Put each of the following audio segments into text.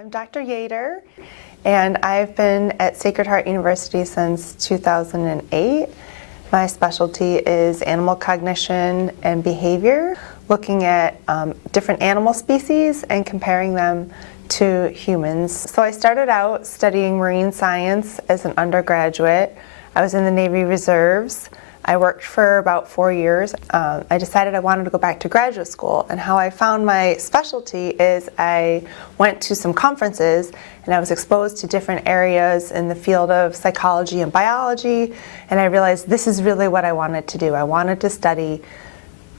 I'm Dr. Yeater, and I've been at Sacred Heart University since 2008. My specialty is animal cognition and behavior, looking at different animal species and comparing them to humans. So I started out studying marine science as an undergraduate. I was in the Navy Reserves. I worked for about 4 years. I decided I wanted to go back to graduate school, and how I found my specialty is I went to some conferences and I was exposed to different areas in the field of psychology and biology, and I realized this is really what I wanted to do. I wanted to study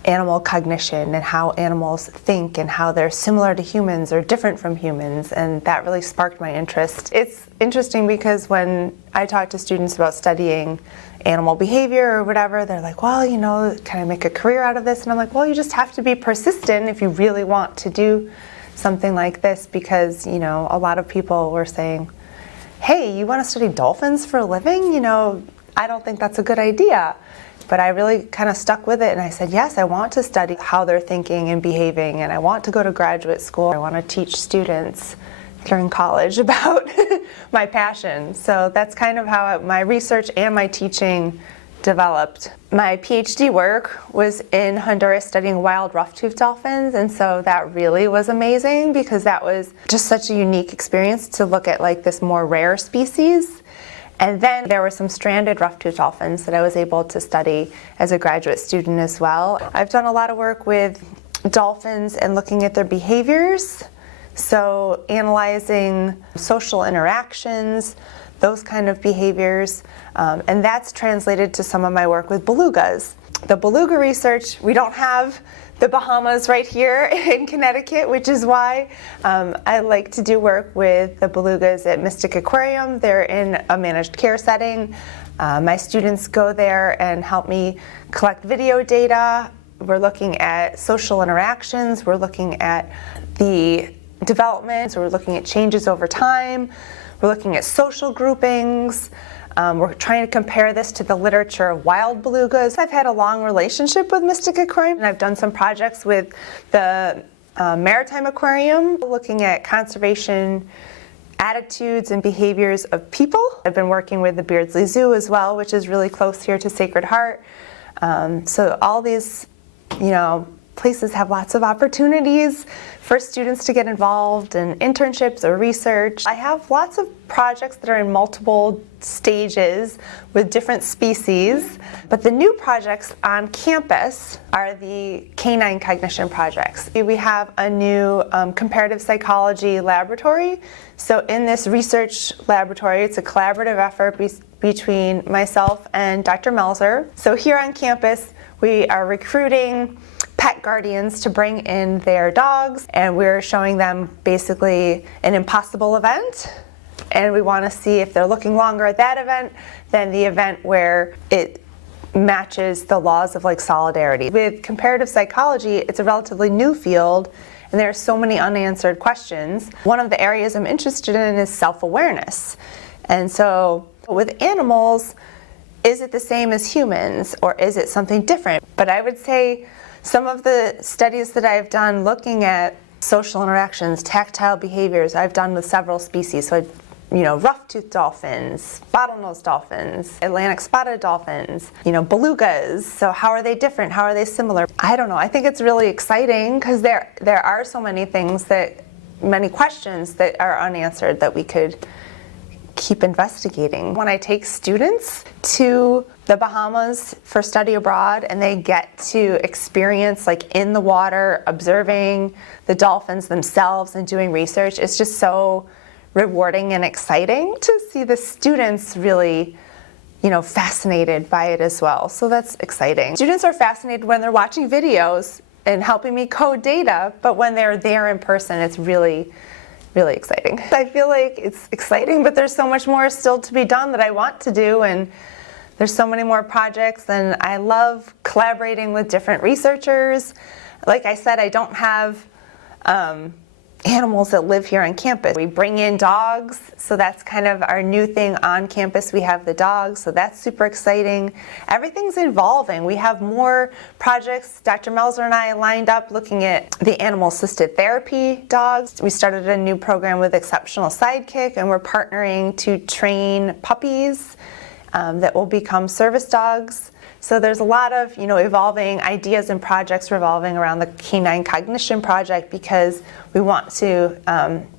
animal cognition and how animals think and how they're similar to humans or different from humans, and that really sparked my interest. It's interesting because when I talk to students about studying animal behavior or whatever, they're like, well, you know, can I make a career out of this? And I'm like, well, you just have to be persistent if you really want to do something like this, because, you know, a lot of people were saying, hey, you want to study dolphins for a living? You know, I don't think that's a good idea. But I really kind of stuck with it, and I said, yes, I want to study how they're thinking and behaving, and I want to go to graduate school. I want to teach students during college about my passion. So that's kind of how my research and my teaching developed. My PhD work was in Honduras studying wild rough-toothed dolphins, and so that really was amazing because that was just such a unique experience to look at like this more rare species. And then there were some stranded rough-toothed dolphins that I was able to study as a graduate student as well. I've done a lot of work with dolphins and looking at their behaviors, so analyzing social interactions, those kind of behaviors, and that's translated to some of my work with belugas. The beluga research, we don't have the Bahamas right here in Connecticut, which is why I like to do work with the belugas at Mystic Aquarium. They're in a managed care setting. My students go there and help me collect video data. We're looking at social interactions. We're looking at the development. So we're looking at changes over time. We're looking at social groupings. We're trying to compare this to the literature of wild belugas. I've had a long relationship with Mystic Aquarium, and I've done some projects with the Maritime Aquarium, looking at conservation attitudes and behaviors of people. I've been working with the Beardsley Zoo as well, which is really close here to Sacred Heart. So all these, you know, places have lots of opportunities for students to get involved in internships or research. I have lots of projects that are in multiple stages with different species, but the new projects on campus are the canine cognition projects. We have a new comparative psychology laboratory. So in this research laboratory, it's a collaborative effort between myself and Dr. Melzer. So here on campus, we are recruiting pet guardians to bring in their dogs, and we're showing them basically an impossible event, and we want to see if they're looking longer at that event than the event where it matches the laws of like solidarity. With comparative psychology, it's a relatively new field, and there are so many unanswered questions. One of the areas I'm interested in is self-awareness. And so with animals, is it the same as humans, or is it something different? But I would say some of the studies that I've done looking at social interactions, tactile behaviors, I've done with several species. So, you know, rough-toothed dolphins, bottlenose dolphins, Atlantic spotted dolphins, you know, belugas. So how are they different? How are they similar? I don't know. I think it's really exciting because there are so many things many questions that are unanswered that we could keep investigating. When I take students to the Bahamas for study abroad and they get to experience like in the water, observing the dolphins themselves and doing research, it's just so rewarding and exciting to see the students really, you know, fascinated by it as well. So that's exciting. Students are fascinated when they're watching videos and helping me code data, but when they're there in person, it's really exciting. I feel like it's exciting, but there's so much more still to be done that I want to do, and there's so many more projects, and I love collaborating with different researchers. Like I said, I don't have animals that live here on campus. We bring in dogs, so that's kind of our new thing on campus. We have the dogs, so that's super exciting. Everything's evolving. We have more projects. Dr. Melzer and I lined up looking at the animal-assisted therapy dogs. We started a new program with Exceptional Sidekick, and we're partnering to train puppies that will become service dogs. So there's a lot of, evolving ideas and projects revolving around the Canine Cognition Project, because we want to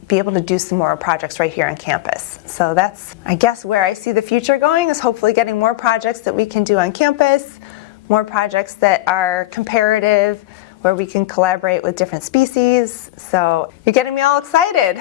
be able to do some more projects right here on campus. So that's, I guess, where I see the future going, is hopefully getting more projects that we can do on campus, more projects that are comparative, where we can collaborate with different species. So you're getting me all excited.